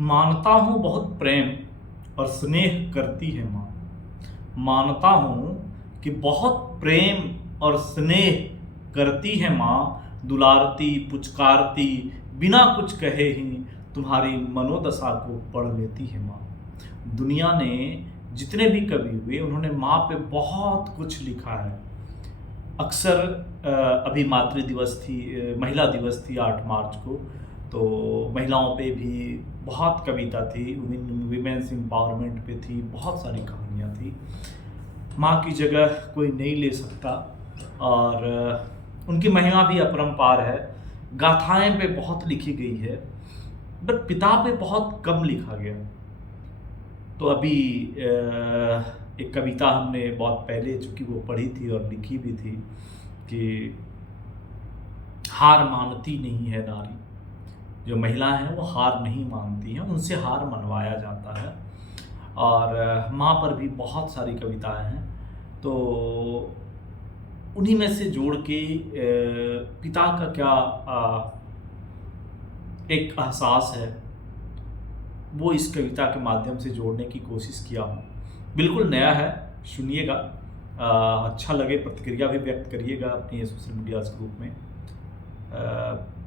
मानता हूँ बहुत प्रेम और स्नेह करती है माँ। मानता हूँ कि बहुत प्रेम और स्नेह करती है माँ। दुलारती पुचकारती बिना कुछ कहे ही तुम्हारी मनोदशा को पढ़ लेती है माँ। दुनिया ने जितने भी कवि हुए उन्होंने माँ पे बहुत कुछ लिखा है। अक्सर अभी मातृ दिवस थी, महिला दिवस थी 8 मार्च को, तो महिलाओं पे भी बहुत कविता थी, विमेंस एम्पावरमेंट पे थी, बहुत सारी कहानियाँ थी। माँ की जगह कोई नहीं ले सकता और उनकी महिमा भी अपरंपार है। गाथाएं पे बहुत लिखी गई है, बट पिता पे बहुत कम लिखा गया। तो अभी एक कविता हमने बहुत पहले, चूंकि वो पढ़ी थी और लिखी भी थी, कि हार मानती नहीं है नारी। जो महिलाएं हैं वो हार नहीं मानती हैं, उनसे हार मनवाया जाता है। और माँ पर भी बहुत सारी कविताएं हैं, तो उन्हीं में से जोड़ के पिता का क्या एक एहसास है वो इस कविता के माध्यम से जोड़ने की कोशिश किया हूँ। बिल्कुल नया है, सुनिएगा, अच्छा लगे प्रतिक्रिया भी व्यक्त करिएगा अपनी सोशल मीडिया ग्रुप में।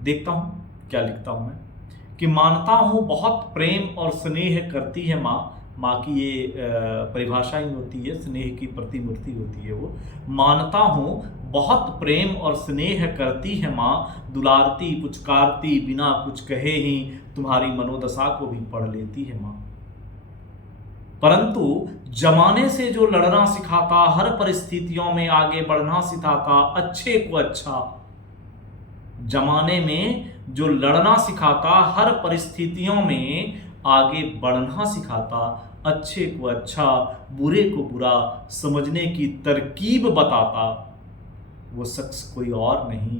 देखता हूँ क्या लिखता हूँ मैं। कि मानता हूँ बहुत प्रेम और स्नेह करती है माँ। माँ की ये परिभाषा ही होती है, स्नेह की प्रतिमूर्ति होती है वो। मानता हूँ बहुत प्रेम और स्नेह करती है माँ। दुलारती पुचकारती बिना कुछ कहे ही तुम्हारी मनोदशा को भी पढ़ लेती है माँ। परंतु जमाने से जो लड़ना सिखाता, हर परिस्थितियों में आगे बढ़ना सिखाता, अच्छे को अच्छा। जमाने में जो लड़ना सिखाता, हर परिस्थितियों में आगे बढ़ना सिखाता, अच्छे को अच्छा बुरे को बुरा समझने की तरकीब बताता, वो शख्स कोई और नहीं,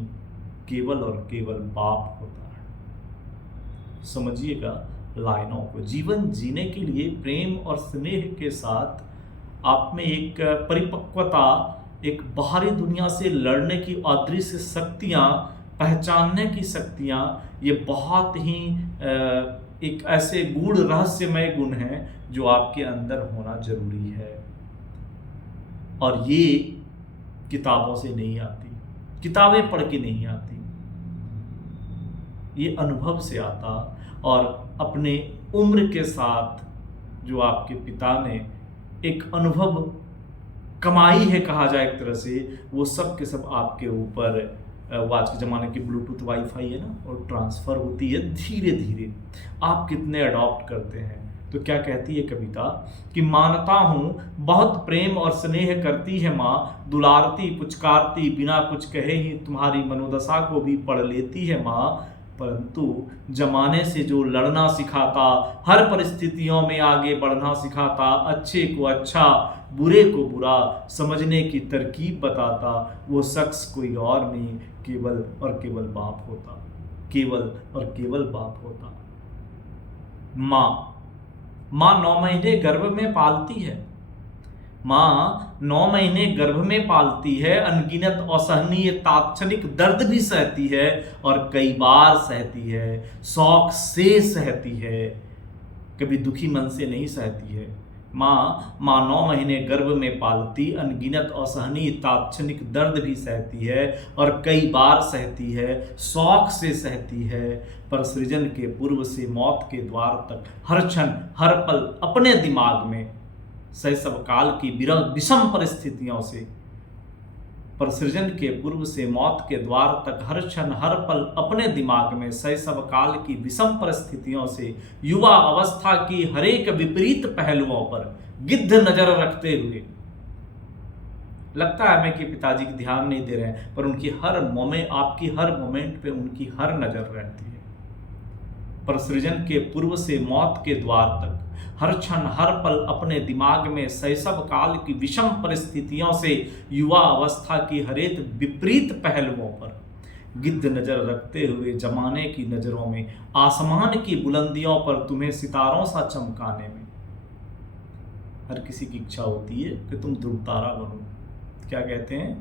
केवल और केवल बाप होता है। समझिएगा लाइनों को। जीवन जीने के लिए प्रेम और स्नेह के साथ आप में एक परिपक्वता, एक बाहरी दुनिया से लड़ने की अदृश्य शक्तियाँ, पहचानने की शक्तियाँ, ये बहुत ही एक ऐसे गूढ़ रहस्यमय गुण हैं जो आपके अंदर होना जरूरी है। और ये किताबों से नहीं आती, किताबें पढ़ के नहीं आती, ये अनुभव से आता। और अपने उम्र के साथ जो आपके पिता ने एक अनुभव कमाई है, कहा जाए एक तरह से, वो सब के सब आपके ऊपर, वो आज के ज़माने की ब्लूटूथ वाईफाई है ना, और ट्रांसफ़र होती है धीरे धीरे। आप कितने अडॉप्ट करते हैं। तो क्या कहती है कविता कि मानता हूँ बहुत प्रेम और स्नेह करती है माँ। दुलारती पुचकारती बिना कुछ कहे ही तुम्हारी मनोदशा को भी पढ़ लेती है माँ। परंतु जमाने से जो लड़ना सिखाता, हर परिस्थितियों में आगे बढ़ना सिखाता, अच्छे को अच्छा बुरे को बुरा समझने की तरकीब बताता, वो शख्स कोई और नहीं, केवल और केवल बाप होता। केवल और केवल बाप होता। माँ 9 महीने गर्भ में पालती है। माँ 9 महीने गर्भ में पालती है, अनगिनत असहनीय तात्क्षणिक दर्द भी सहती है और कई बार सहती है, शौक से सहती है, कभी दुखी मन से नहीं सहती है। माँ 9 महीने गर्भ में पालती, अनगिनत असहनीय तात्क्षणिक दर्द भी सहती है और कई बार सहती है, शौक से सहती है, पर सृजन के पूर्व से मौत के द्वार तक हर क्षण हर पल अपने दिमाग में शैशव काल की विषम परिस्थितियों से, पर सृजन के पूर्व से मौत के द्वार तक हर क्षण हर पल अपने दिमाग में शैशव काल की विषम परिस्थितियों से, युवा अवस्था की हरेक विपरीत पहलुओं पर गिद्ध नजर रखते हुए। लगता है हमें कि पिताजी की ध्यान नहीं दे रहे हैं, पर उनकी हर मोमेंट, आपकी हर मोमेंट पे उनकी हर नजर रहती है। पर सृजन के पूर्व से मौत के द्वार तक हर क्षण हर पल अपने दिमाग में शैशव काल की विषम परिस्थितियों से, युवा अवस्था की हरेक विपरीत पहलुओं पर गिद्ध नजर रखते हुए, जमाने की नजरों में आसमान की बुलंदियों पर तुम्हें सितारों सा चमकाने में। हर किसी की इच्छा होती है कि तुम ध्रुव तारा बनो। क्या कहते हैं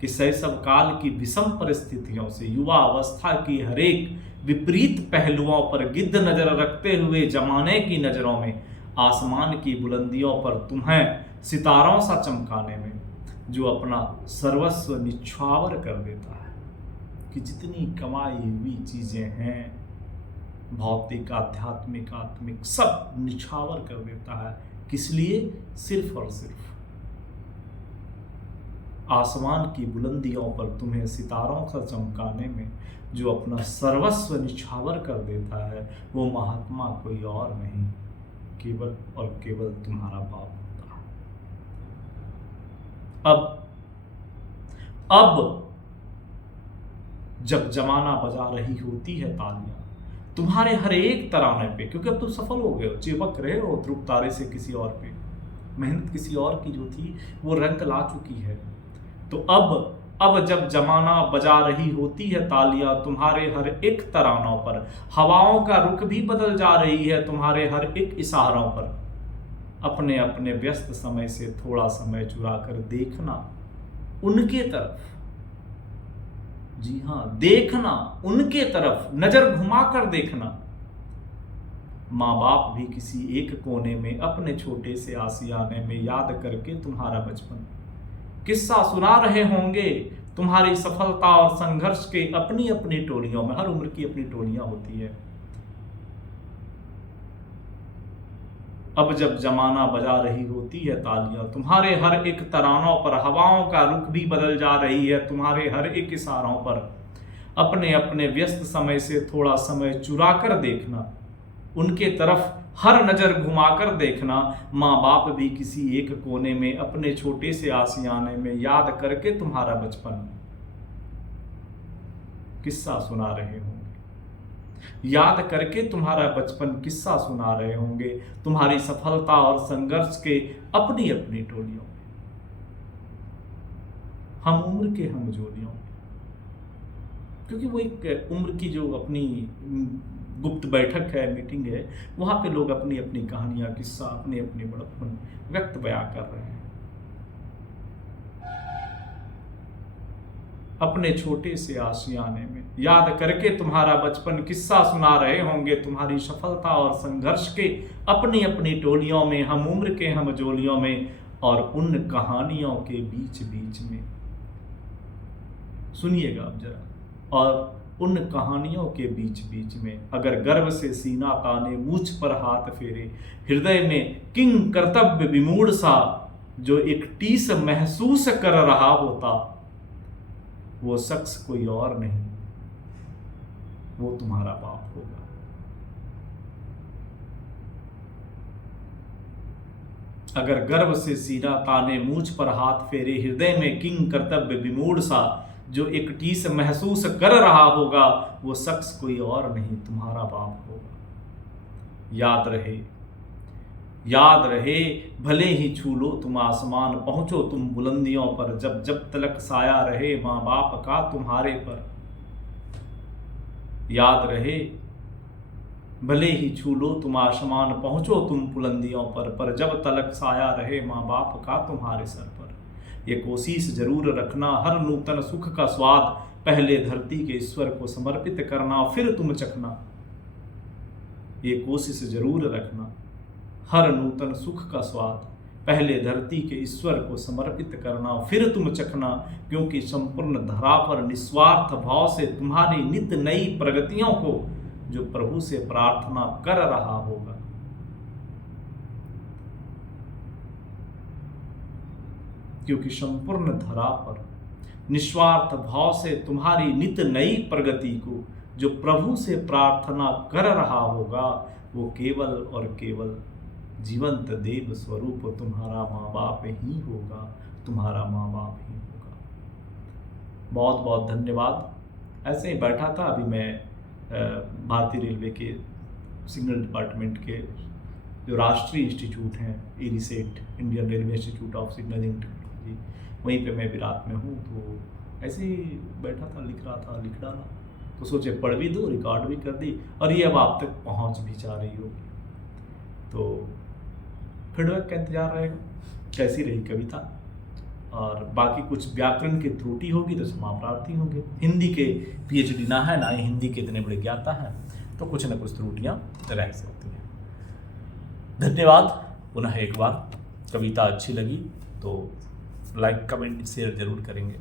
कि शैशव काल की विषम परिस्थितियों से, युवा अवस्था की हरेक विपरीत पहलुओं पर गिद्ध नजर रखते हुए जमाने की नजरों में आसमान की बुलंदियों पर तुम्हें सितारों सा चमकाने में, जो अपना सर्वस्व निछावर कर देता है कि जितनी कमाई हुई चीजें हैं, भौतिक आध्यात्मिक आत्मिक सब निछावर कर देता है। किस लिए? सिर्फ और सिर्फ आसमान की बुलंदियों पर तुम्हें सितारों सा चमकाने में, जो अपना सर्वस्व निछावर कर देता है, वो महात्मा कोई और नहीं, केवल और केवल तुम्हारा बाप होता है। अब जब जमाना बजा रही होती है तालियां तुम्हारे हर एक तराने पे, क्योंकि अब तुम सफल हो गए हो, चिपक रहे हो ध्रुव तारे से किसी और पे, मेहनत किसी और की जो थी वो रंग ला चुकी है। तो अब जब जमाना बजा रही होती है तालियां तुम्हारे हर एक तरानों पर, हवाओं का रुख भी बदल जा रही है तुम्हारे हर एक इशारों पर, अपने अपने व्यस्त समय से थोड़ा समय चुरा कर देखना उनके तरफ। जी हाँ, देखना उनके तरफ, नजर घुमा कर देखना। माँ बाप भी किसी एक कोने में अपने छोटे से आशियाने में याद करके तुम्हारा बचपन किस्सा सुना रहे होंगे, तुम्हारी सफलता और संघर्ष के अपनी अपनी टोलियों में। हर उम्र की अपनी टोलियां होती है। अब जब जमाना बजा रही होती है तालियां तुम्हारे हर एक तरानों पर, हवाओं का रुख भी बदल जा रही है तुम्हारे हर एक इशारों पर, अपने अपने व्यस्त समय से थोड़ा समय चुरा कर देखना उनके तरफ, हर नजर घुमाकर देखना। माँ बाप भी किसी एक कोने में अपने छोटे से आशियाने में याद करके तुम्हारा बचपन किस्सा सुना रहे होंगे, याद करके तुम्हारा बचपन किस्सा सुना रहे होंगे, तुम्हारी सफलता और संघर्ष के अपनी अपनी टोलियों में, हम उम्र के हम जोलियों में। क्योंकि वो एक उम्र की जो अपनी गुप्त बैठक है, मीटिंग है, वहां पे लोग अपनी अपनी कहानियां, किस्सा, अपनी अपनी बड़प्पन व्यक्त बयां कर रहे हैं। अपने छोटे से आशियाने में याद करके तुम्हारा बचपन किस्सा सुना रहे होंगे, तुम्हारी सफलता और संघर्ष के अपनी अपनी टोलियों में, हम उम्र के हम जोलियों में, और उन कहानियों के बीच बीच में सुनिएगा अब जरा, और उन कहानियों के बीच बीच में अगर गर्व से सीना ताने, मुझ पर हाथ फेरे, हृदय में किंग कर्तव्य विमूढ़ सा जो एक टीस महसूस कर रहा होता, वो शख्स कोई और नहीं, वो तुम्हारा बाप होगा। अगर गर्व से सीना ताने, मूछ पर हाथ फेरे, हृदय में किंग कर्तव्य विमूढ़ सा जो एक टीस महसूस कर रहा होगा, वो शख्स कोई और नहीं, तुम्हारा बाप होगा। याद रहे भले ही छू लो तुम आसमान, पहुंचो तुम बुलंदियों पर, जब जब तलक साया रहे माँ बाप का तुम्हारे पर। याद रहे भले ही छू लो तुम आसमान, पहुंचो तुम बुलंदियों पर जब तलक साया रहे माँ बाप का तुम्हारे सर पर। ये कोशिश जरूर रखना हर नूतन सुख का स्वाद, पहले धरती के ईश्वर को समर्पित करना फिर तुम चखना। ये कोशिश जरूर रखना हर नूतन सुख का स्वाद, पहले धरती के ईश्वर को समर्पित करना फिर तुम चखना, क्योंकि संपूर्ण धरा पर निस्वार्थ भाव से तुम्हारी नित नई प्रगतियों को जो प्रभु से प्रार्थना कर रहा होगा, क्योंकि संपूर्ण धरा पर निस्वार्थ भाव से तुम्हारी नित नई प्रगति को जो प्रभु से प्रार्थना कर रहा होगा, वो केवल और केवल जीवंत देव स्वरूप तुम्हारा माँ बाप ही होगा, तुम्हारा माँ बाप ही होगा। बहुत बहुत धन्यवाद। ऐसे ही बैठा था अभी मैं भारतीय रेलवे के सिग्नल डिपार्टमेंट के जो राष्ट्रीय इंस्टीट्यूट हैं, IRISET, Indian railway institute of signalling technology, वहीं पे मैं भी रात में हूँ। तो ऐसे ही बैठा था, लिख डाला, तो सोचे पढ़ भी दो, रिकॉर्ड भी कर दी, और ये अब आप तक पहुँच भी जा रही होगी। तो फीडबैक का इंतजार रहेगा, कैसी रही कविता, और बाकी कुछ व्याकरण की त्रुटि होगी तो क्षमा प्रार्थी होंगे। हिंदी के PhD ना है, ना ही हिंदी के इतने बड़े ज्ञाता हैं, तो कुछ न कुछ त्रुटियाँ रह सकती हैं। धन्यवाद पुनः एक बार। कविता अच्छी लगी तो लाइक कमेंट शेयर जरूर करेंगे।